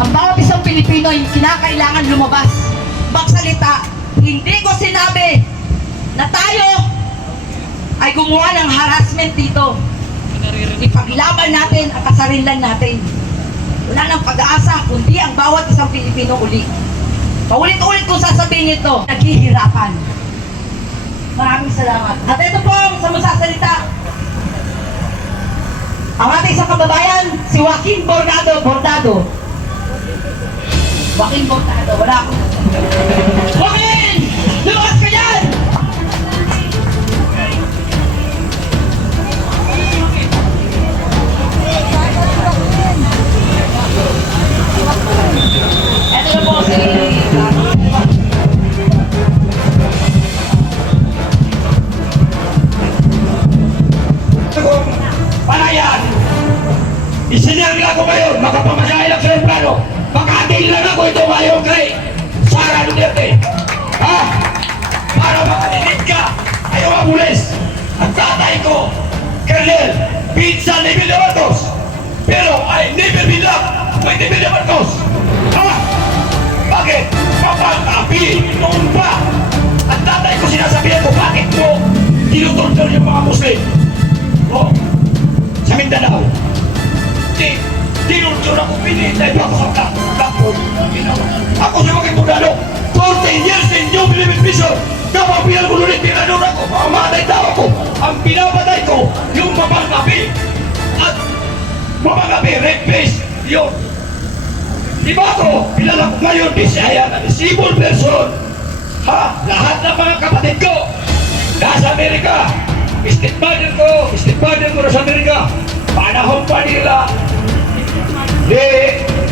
Ang bawat isang Pilipino ay kinakailangan lumabas, magsalita. Hindi ko sinabi na tayo ay gumawa ng harassment dito. Ipaglaban natin at kasarilan natin. Wala nang pag-aasa kundi ang bawat isang Pilipino uli. Paulit-ulit kong sasabihin ito, naghihirapan. Maraming salamat. At ito po sa masasalita, ang ating isang kababayan, si Joaquin Bordado. Joaquin Bordado, wala ako. Joaquin! Lumas ka dyan! Ito na po si... Panayan! Isinangla ko ngayon, makapamasahe lang sa plano. Makating lang ako ito ngayon kay Sara Duterte. Ha? Para makatinig ka, ayaw ang pulis. Ang tatay ko, Colonel Pinsan ni Billy Marcos. Pero I never been loved by the Billy Marcos. Ha? Bakit? Mapang-api noon pa. Ang tatay ko sinasabihan ko, bakit mo tinutorture yung mga Muslim? Oh, sa Mindanao. Tinurture ako, pinitay pa ako sa kapon. Ako sa mga Mindanao, 14 years in Jubilee Prison. Kapag pinagululit, pinanur ako, mamatay tao ko. Ang pinapatay ko, yung mamang-api. At mamang-api, red face, yun. Diba ako, kilala ko ngayon, Bisaya na disabled person. Ha? Lahat ng mga kapatid ko, nasa Amerika. Stepfather ko sa Amerika. Panahon pa nila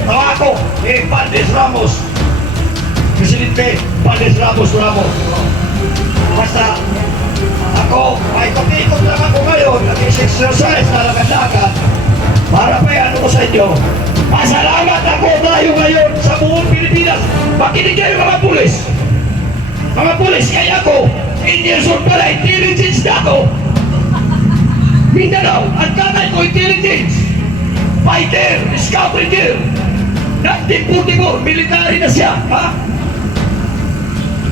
ako, Valdez Ramos. Presidente Valdez Ramos. Basta ako, ay kapikot lang ako ngayon, nag-exercise na lakad-lakad para pa ano ko sa inyo. Pasalamat ako tayo ngayon sa buong Pilipinas. Makinig kayo mga pulis. Mga pulis, kaya ako, Indian Sur pala, intelligence na ako. Mindanao, ang tatay ko, intelligence. Fighter, scout ranger. 1944, military na siya. Ha?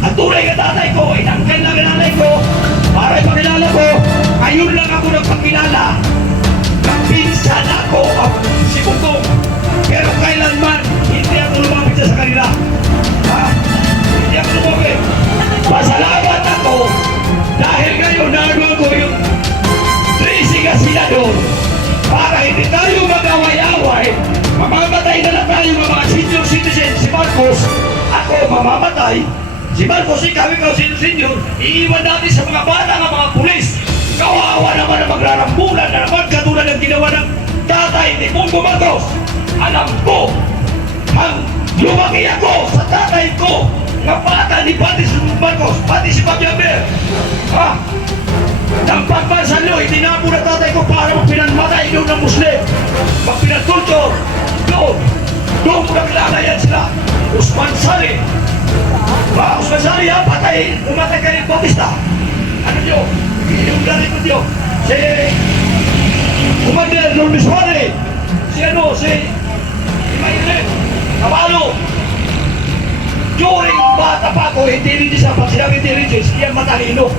Ang tunay na tatay ko, inangkan lang ang nanay ko. Para ipakilala ko, ngayon lang ako nagpakilala. Pinsan ako, si Bugong. Pero kailanman, hindi ako lumapit sa kanila. Ha? Hindi ako lumapit. Pasalamat ako dahil ngayon nagawa ko yung tracing senador para hindi tayo mag-away-away. Mamamatay na lang tayo mga senior citizen. Si Marcos, ako mamamatay. Si Marcos, ikaw senior. Iiwan natin sa mga bata ng mga pulis. Kawawa naman na magrarambulan na naman katulad ng ginawa ng tatay ni Bongbong Marcos. Alam ko, lumaki ako sa tatay ko na bata ni Pati Marcos, pati si Pabiaber. Ha? Nang pagbansan nyo, itinapo na tatay ko para magpinanmatay doon ng Muslim. Magpinatultor. Doon naglalayan sila. Usman Sali. Usman Sali, ha? Patay, umatay kayo ng Bautista. Ano nyo? Yung ganito nyo. Si Commander Lourdes Suarez. Si Imayret. Kabalo. During bata pa ako, intelligence ang pag sinabi intelligence, yan matalino.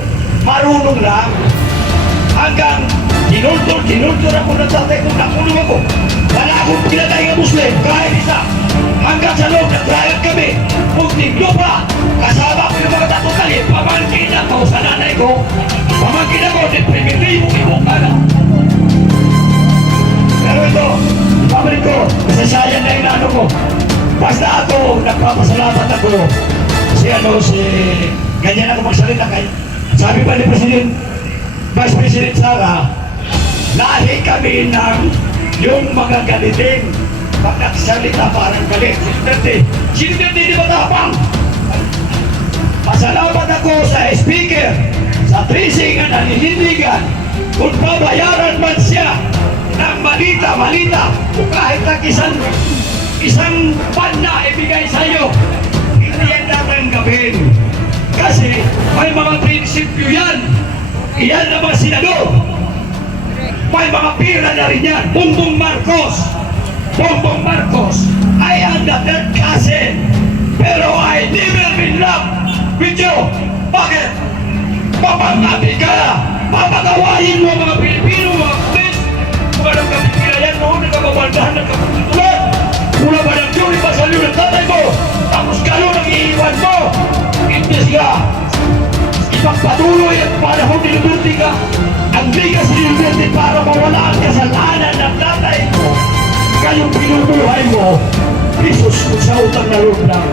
Marunong lang. Hanggang kinultur ako ng tatay kung nakulong ako. Wala akong pinatay ng Muslim, kahit isa. Hanggang sa loob, nag-trial kami. Pagtiglo pa, kasama ko yung mga tatong kalit, pamangkin ako sa nanay ko. Pamangkin ako, deprimitive mo ka na. Pero ito, pamangkin ko, masasayan na yung ano ko. Basta ako, nagpapasalamat ako. Si ganyan ako magsalita kayo. Sabi pa ni Vice President Sara, lahi kami ng yung mga galitin. Pag nagsalita parang galit. Si Duterte di matapang. Pasalamat ako sa speaker, sa tracing at naninindigan. Kung babayaran man siya ng malita, o kahit na isang pan na ibigay sa'yo, hindi yan tatanggapin. Kasi may mga prinsipyo yan. Iyan naman senador. May mga pira na rin yan. Bongbong Marcos. Bongbong Marcos, I am the third cousin. Pero I never been love with you. Bakit? Papangati ka! Papagawain mo mga Pilipino, mga kulis! Mga nagkapipinayan noon, nagkababaldahan, nagkapagtutulad! Mula ba ng Diyos, ipasalyo ng tatay mo! Tapos gano'n ang iiwan mo! Imbes ka! Ipagpatuloy at panahon nilubuti ka! Ang ligas nilubuti para mawala ang kasalanan ng tatay mo! Kayong pinubuhay mo! Isus mo sa utang na loob lang!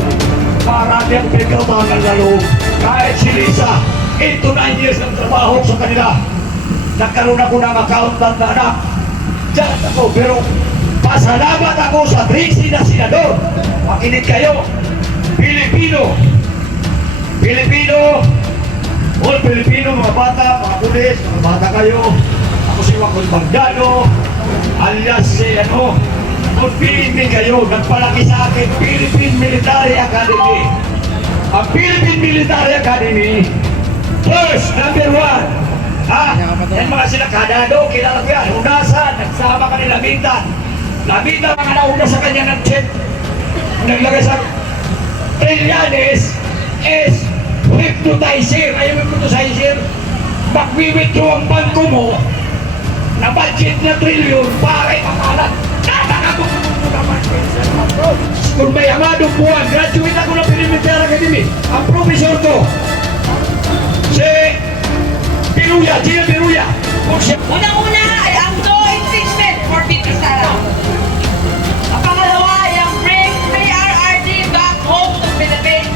Marami ang pinagkautangan na loob! Kahit si Lisa, 8 to 9 years ng trabaho sa kanila. Nagkaroon ako ng accountant na anak. Diyan ako, pero pasalamat ako sa Tracy na senador. Makinig kayo. Pilipino. Pilipino. All Pilipino, mga bata, mga pulis, mga bata kayo. Ako si Wakol Bagdano, alias si Pilipinin kayo, nagpalaki sa akin, Philippine Military Academy. Ang Philippine Military Academy, first, number 1. Yan mga sila Kanado, kilala ko yan. Hunasan, nagsama ka ni Lamintan. Lamintan, mga nauna sa kanya ng jet. Naglagay sa Trillanes is hypnotizer. Ayaw hypnotizer. Mag-withdraw ang bangko mo na budget na trilyon para ipakalat. Nakakabukong mo naman, Vincent Macron. Kung may amadong buwan, graduate ako ng Military Academy. Ang professor ko, si Piruya, Gina Piruya. Unang-una ay ang no impeachment for VP Sara. Ang pangalawa ay ang bring PRRD back home to Philippines.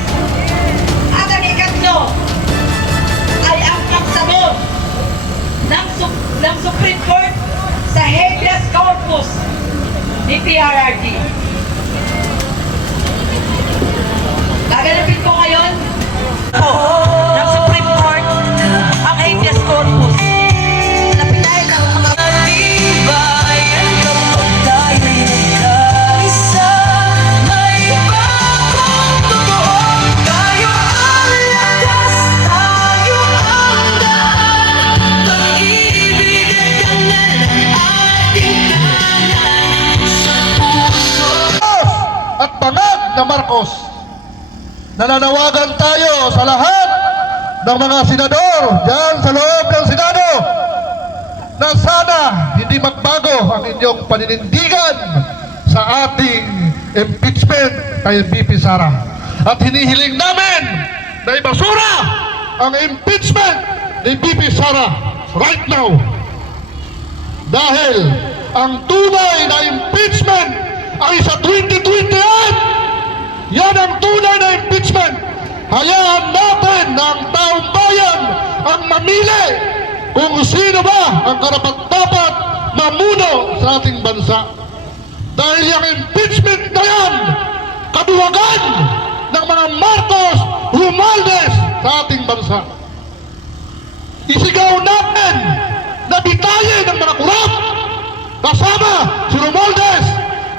At ang ikatlo ay ang pagsagot ng Supreme Court sa habeas corpus ni PRRD. Gaganapin ko ngayon ng Supreme Court ang habeas corpus. Lapitain ang mga Bayan kapag tayo'y nagkaisa, may bagong totoo. Tayo ang lakas, tayo ang daan. Pag-ibig at dangal ang ating kanan sa puso. At bangag na Marcos. Nananawagan tayo sa lahat ng mga senador dyan sa loob ng Senado na sana hindi magbago ang inyong paninindigan sa ating impeachment kay VP Sara. At hinihiling namin na ibasura ang impeachment ni VP Sara right now. Dahil ang tunay na impeachment ay sa 2028. Yan ang tunay na impeachment. Hayaan natin na ang taong bayan ang mamili kung sino ba ang karapat-dapat mamuno sa ating bansa. Dahil yung impeachment na yan, kaduwagan ng mga Marcos Romualdez sa ating bansa. Isigaw natin na bitayin ng mga kurap, kasama si Romualdez,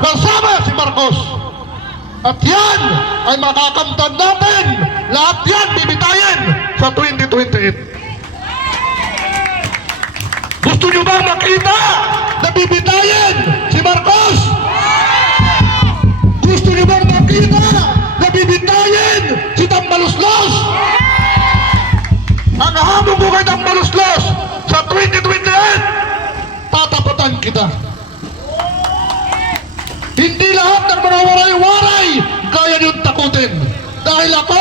kasama si Marcos. At yan ay makakamtan natin, lahat yan bibitayin sa 2028. Gusto nyo bang makita na bibitayin si Marcos? Gusto nyo bang makita na bibitayin si Tambaluslos? Ang hamon ko kay Tambaluslos sa 2028, tatapatan kita. Hindi lahat ng mga waray-waray kaya niyong takutin. Dahil ako,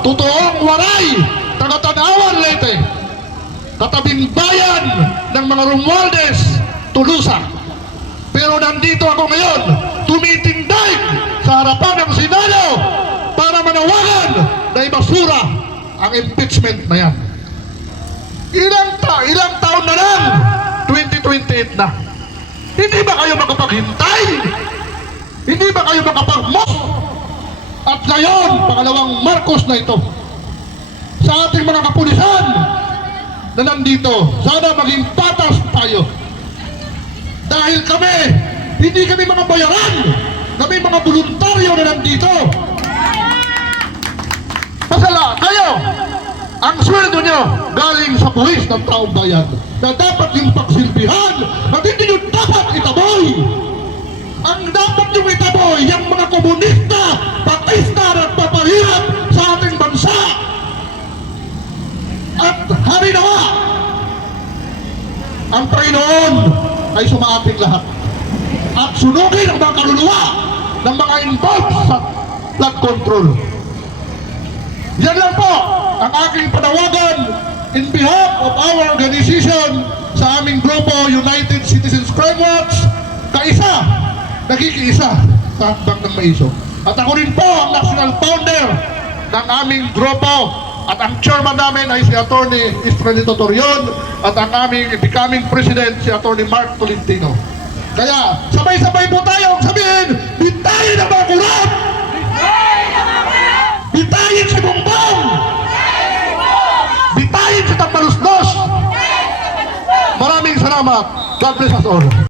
totoong waray, taga-Tanawan Leyte, katabing bayan ng mga Romualdez, Tulusa. Pero nandito ako ngayon, tumitindig sa harapan ng Senado para manawagan na ibasura ang impeachment na yan. Ilang taon na lang, 2028 na. Hindi ba kayo makapaghintay? Hindi ba kayo makapagmos? At ngayon, pangalawang Marcos na ito. Sa ating mga kapulisan na nandito, sana maging patas tayo. Dahil kami, hindi kami mga bayaran. Kami mga voluntaryo na nandito. Pasala, kayo, ang sweldo nyo galing sa buwis ng taong bayan na dapat yung pagsilbihan at hindi nyo dapat itaboy. ang dapat yung itaboy, yung mga komunista, patista at papahirap sa ating bansa. At hari nawa, ang Panginoon ay sumaating lahat. At sunugin ang mga kaluluwa ng mga involved sa flood control. Yan lang po ang aking panawagan in behalf of our organization sa aming grupo United Citizens Crime Watch, kaisa, nakikiisa sa hakbang ng maisog. At ako rin po ang national founder ng aming grupo at ang chairman namin ay si Atty. Israelito Torion at ang aming becoming president si Atty. Mark Tolentino. Kaya sabay-sabay po tayo sabihin, bintayin ang mga kurap! Bintayin si Bongbong! Bintayin si Tampalusnos! Maraming salamat. God bless us all.